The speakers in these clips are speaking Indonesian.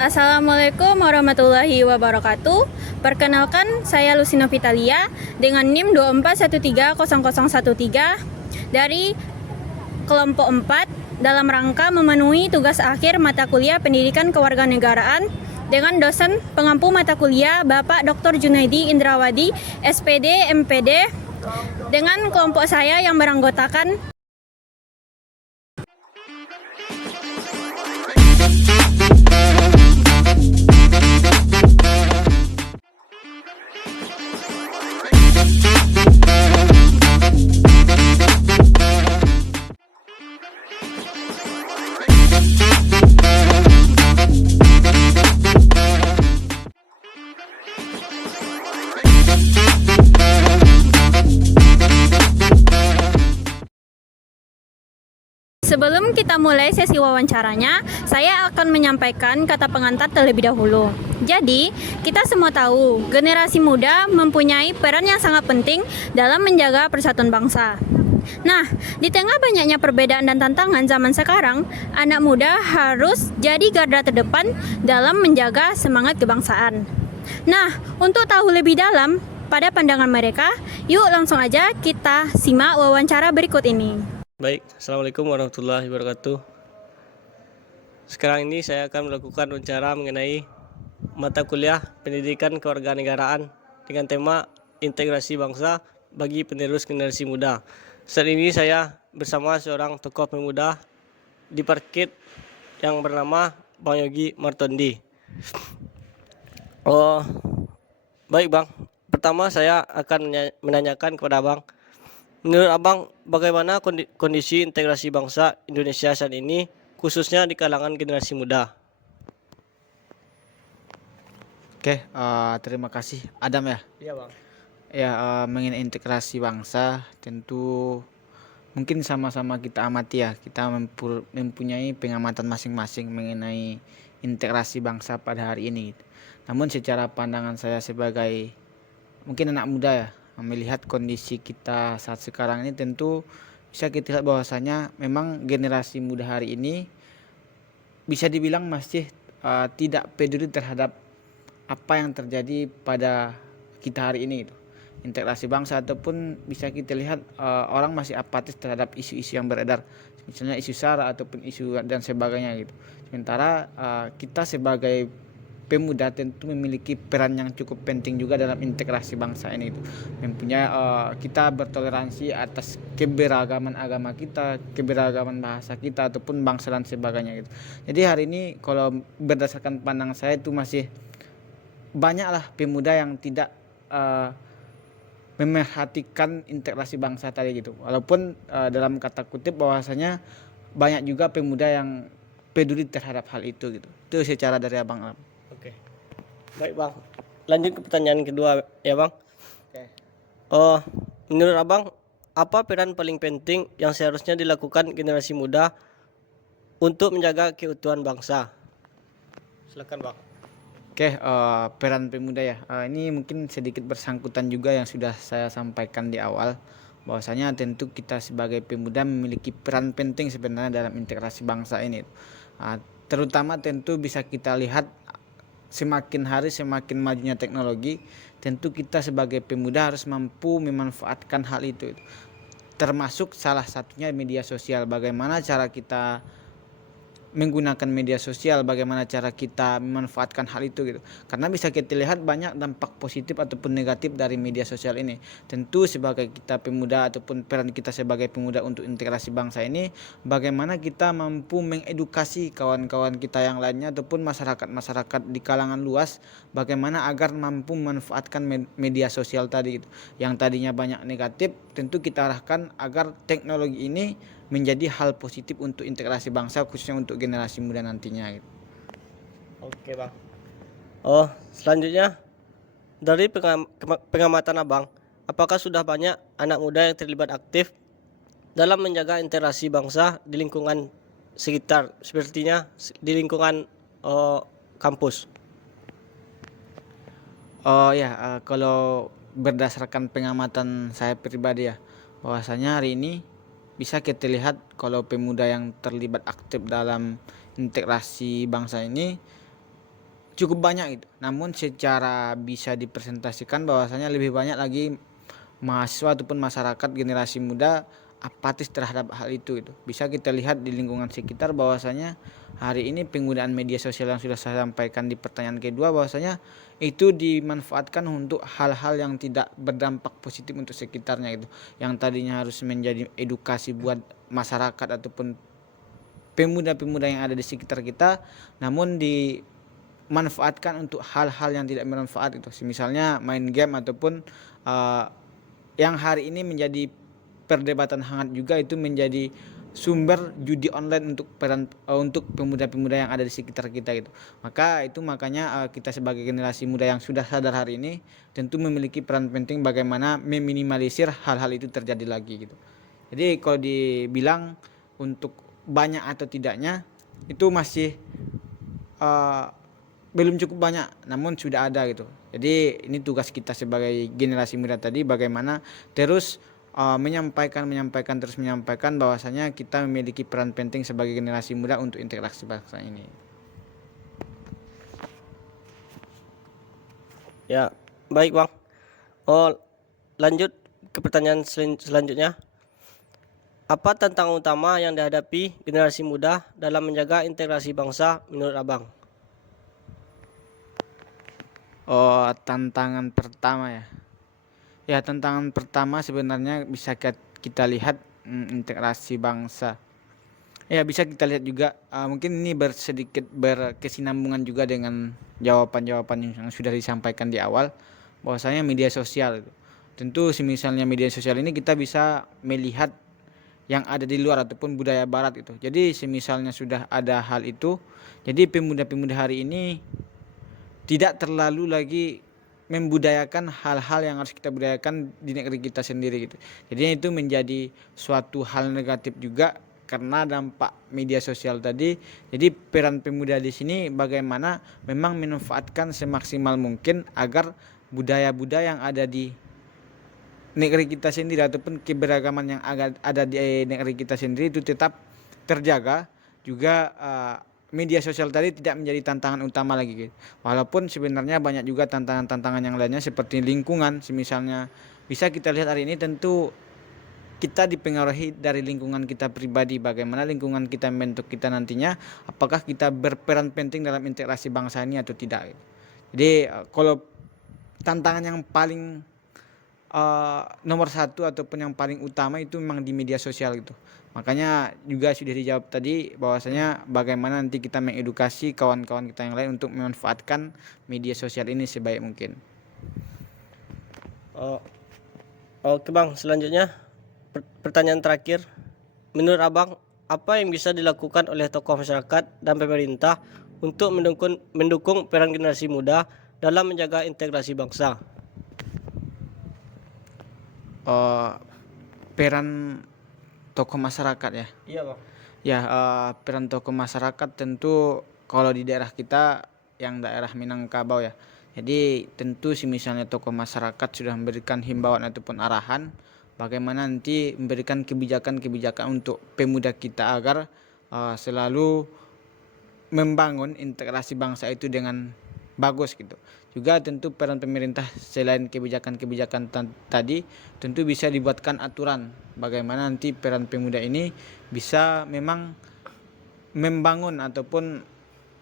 Assalamualaikum warahmatullahi wabarakatuh. Perkenalkan, saya Lucino Vitalia dengan NIM 24130013 dari kelompok 4 dalam rangka memenuhi tugas akhir mata kuliah Pendidikan Kewarganegaraan dengan dosen pengampu mata kuliah Bapak Dr. Junaidi Indrawadi, SPD, MPD, dengan kelompok saya yang beranggotakan Sebelum kita mulai sesi wawancaranya, saya akan menyampaikan kata pengantar terlebih dahulu. Jadi, kita semua tahu, generasi muda mempunyai peran yang sangat penting dalam menjaga persatuan bangsa. Nah, di tengah banyaknya perbedaan dan tantangan zaman sekarang, anak muda harus jadi garda terdepan dalam menjaga semangat kebangsaan. Nah, untuk tahu lebih dalam pada pandangan mereka, yuk langsung aja kita simak wawancara berikut ini. Baik, Assalamualaikum warahmatullahi wabarakatuh. Sekarang ini saya akan melakukan wawancara mengenai mata kuliah Pendidikan Kewarganegaraan dengan tema Integrasi Bangsa bagi Penerus Generasi Muda. Saat ini saya bersama seorang tokoh pemuda di Parkit yang bernama Bang Yogi Martondi. Baik Bang, pertama saya akan menanyakan kepada Abang, menurut Abang, bagaimana kondisi integrasi bangsa Indonesia saat ini, khususnya di kalangan generasi muda? Oke, terima kasih Adam ya. Iya Bang. Ya, mengenai integrasi bangsa tentu mungkin sama-sama kita amati ya. Kita mempunyai pengamatan masing-masing mengenai integrasi bangsa pada hari ini. Namun secara pandangan saya sebagai mungkin anak muda ya, melihat kondisi kita saat sekarang ini tentu bisa kita lihat bahwasanya memang generasi muda hari ini bisa dibilang masih tidak peduli terhadap apa yang terjadi pada kita hari ini gitu. Integrasi bangsa ataupun bisa kita lihat orang masih apatis terhadap isu-isu yang beredar, misalnya isu SARA ataupun isu dan sebagainya gitu. Sementara kita sebagai pemuda tentu memiliki peran yang cukup penting juga dalam integrasi bangsa ini itu. Mempunyai kita bertoleransi atas keberagaman agama kita, keberagaman bahasa kita ataupun bangsa dan sebagainya gitu. Jadi hari ini kalau berdasarkan pandangan saya itu masih banyaklah pemuda yang tidak memerhatikan integrasi bangsa tadi gitu. Walaupun dalam kata kutip bahwasanya banyak juga pemuda yang peduli terhadap hal itu gitu. Itu secara dari Abang. Oke. Baik Bang, lanjut ke pertanyaan kedua ya Bang. Oke. Menurut Abang, apa peran paling penting yang seharusnya dilakukan generasi muda untuk menjaga keutuhan bangsa? Silakan Bang. Oke, peran pemuda ya. Ini mungkin sedikit bersangkutan juga yang sudah saya sampaikan di awal, bahwasanya tentu kita sebagai pemuda memiliki peran penting sebenarnya dalam integrasi bangsa ini. Terutama tentu bisa kita lihat semakin hari semakin majunya teknologi, tentu kita sebagai pemuda harus mampu memanfaatkan hal itu. Termasuk salah satunya media sosial. Bagaimana cara kita menggunakan media sosial, bagaimana cara kita memanfaatkan hal itu gitu. Karena bisa kita lihat banyak dampak positif ataupun negatif dari media sosial ini. Tentu sebagai kita pemuda ataupun peran kita sebagai pemuda untuk integrasi bangsa ini, bagaimana kita mampu mengedukasi kawan-kawan kita yang lainnya ataupun masyarakat-masyarakat di kalangan luas, bagaimana agar mampu memanfaatkan media sosial tadi gitu. Yang tadinya banyak negatif, tentu kita arahkan agar teknologi ini menjadi hal positif untuk integrasi bangsa, khususnya untuk generasi muda nantinya gitu. Oke Bang. Selanjutnya dari pengamatan Abang, apakah sudah banyak anak muda yang terlibat aktif dalam menjaga integrasi bangsa di lingkungan sekitar, sepertinya di lingkungan kampus? Kalau berdasarkan pengamatan saya pribadi ya, bahwasanya hari ini bisa kita lihat kalau pemuda yang terlibat aktif dalam integrasi bangsa ini cukup banyak itu. Namun secara bisa dipresentasikan bahwasanya lebih banyak lagi mahasiswa ataupun masyarakat generasi muda apatis terhadap hal itu gitu. Bisa kita lihat di lingkungan sekitar bahwasanya hari ini penggunaan media sosial yang sudah saya sampaikan di pertanyaan kedua bahwasanya itu dimanfaatkan untuk hal-hal yang tidak berdampak positif untuk sekitarnya gitu. Yang tadinya harus menjadi edukasi buat masyarakat ataupun pemuda-pemuda yang ada di sekitar kita, namun dimanfaatkan untuk hal-hal yang tidak bermanfaat itu. Misalnya main game ataupun yang hari ini menjadi perdebatan hangat juga itu menjadi sumber judi online untuk pemuda-pemuda yang ada di sekitar kita gitu. Makanya kita sebagai generasi muda yang sudah sadar hari ini tentu memiliki peran penting bagaimana meminimalisir hal-hal itu terjadi lagi gitu. Jadi kalau dibilang untuk banyak atau tidaknya itu masih belum cukup banyak, namun sudah ada gitu. Jadi ini tugas kita sebagai generasi muda tadi bagaimana terus menyampaikan bahwasanya kita memiliki peran penting sebagai generasi muda untuk integrasi bangsa ini. Ya, baik Bang. Lanjut ke pertanyaan selanjutnya. Apa tantangan utama yang dihadapi generasi muda dalam menjaga integrasi bangsa menurut Abang? Tantangan pertama ya. Ya, tantangan pertama sebenarnya bisa kita lihat integrasi bangsa. Ya, bisa kita lihat juga mungkin ini sedikit berkesinambungan juga dengan jawaban-jawaban yang sudah disampaikan di awal bahwasanya media sosial itu. Tentu misalnya media sosial ini kita bisa melihat yang ada di luar ataupun budaya barat itu. Jadi misalnya sudah ada hal itu, jadi pemuda-pemuda hari ini tidak terlalu lagi membudayakan hal-hal yang harus kita budayakan di negeri kita sendiri gitu. Jadi itu menjadi suatu hal negatif juga karena dampak media sosial tadi. Jadi peran pemuda di sini bagaimana memang memanfaatkan semaksimal mungkin agar budaya-budaya yang ada di negeri kita sendiri ataupun keberagaman yang ada di negeri kita sendiri itu tetap terjaga. Juga media sosial tadi tidak menjadi tantangan utama lagi gitu. Walaupun sebenarnya banyak juga tantangan-tantangan yang lainnya seperti lingkungan. Misalnya bisa kita lihat hari ini tentu kita dipengaruhi dari lingkungan kita pribadi, bagaimana lingkungan kita membentuk kita nantinya, apakah kita berperan penting dalam integrasi bangsa ini atau tidak gitu. Jadi kalau tantangan yang paling nomor satu ataupun yang paling utama itu memang di media sosial gitu. Makanya juga sudah dijawab tadi bahwasanya bagaimana nanti kita mengedukasi kawan-kawan kita yang lain untuk memanfaatkan media sosial ini sebaik mungkin. Oke Bang, selanjutnya pertanyaan terakhir. Menurut Abang, apa yang bisa dilakukan oleh tokoh masyarakat dan pemerintah untuk mendukung peran generasi muda dalam menjaga integrasi bangsa? Peran tokoh masyarakat ya. Iya Bang. Ya, peran tokoh masyarakat tentu kalau di daerah kita yang daerah Minangkabau ya. Jadi tentu misalnya tokoh masyarakat sudah memberikan himbauan ataupun arahan bagaimana nanti memberikan kebijakan-kebijakan untuk pemuda kita agar selalu membangun integrasi bangsa itu dengan bagus gitu. Juga tentu peran pemerintah selain kebijakan-kebijakan tadi tentu bisa dibuatkan aturan bagaimana nanti peran pemuda ini bisa memang membangun ataupun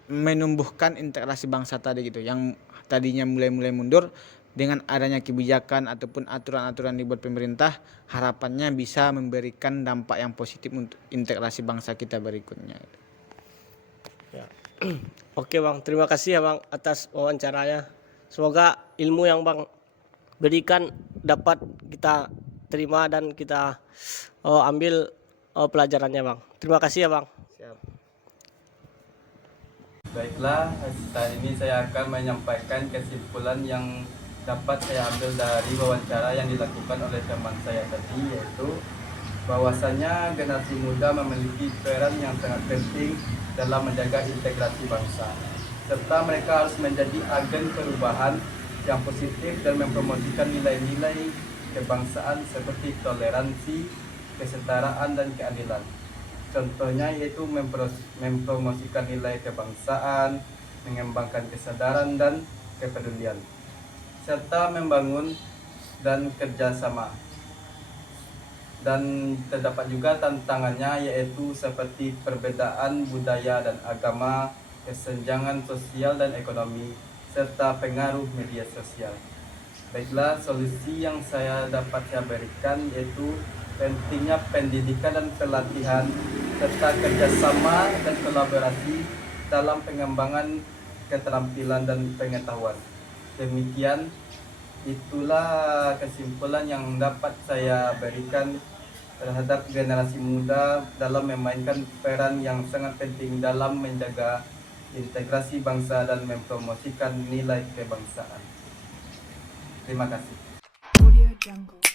menumbuhkan integrasi bangsa tadi gitu, yang tadinya mulai mundur. Dengan adanya kebijakan ataupun aturan-aturan dibuat pemerintah, harapannya bisa memberikan dampak yang positif untuk integrasi bangsa kita berikutnya. Ya. Oke Bang, terima kasih ya Bang atas wawancaranya. Semoga ilmu yang Bang berikan dapat kita terima dan kita ambil pelajarannya Bang. Terima kasih ya Bang. Siap. Baiklah, saat ini saya akan menyampaikan kesimpulan yang dapat saya ambil dari wawancara yang dilakukan oleh teman saya tadi, yaitu bahwasanya generasi muda memiliki peran yang sangat penting dalam menjaga integrasi bangsa, serta mereka harus menjadi agen perubahan yang positif dan mempromosikan nilai-nilai kebangsaan seperti toleransi, kesetaraan, dan keadilan. Contohnya yaitu mempromosikan nilai kebangsaan, mengembangkan kesadaran dan kepedulian, serta membangun dan kerjasama. Dan terdapat juga tantangannya, yaitu seperti perbedaan budaya dan agama, kesenjangan sosial dan ekonomi, serta pengaruh media sosial. Baiklah, solusi yang dapat saya berikan yaitu pentingnya pendidikan dan pelatihan, serta kerjasama dan kolaborasi dalam pengembangan keterampilan dan pengetahuan. Demikian, itulah kesimpulan yang dapat saya berikan terhadap generasi muda dalam memainkan peran yang sangat penting dalam menjaga integrasi bangsa dan mempromosikan nilai kebangsaan. Terima kasih. Audio Jungle.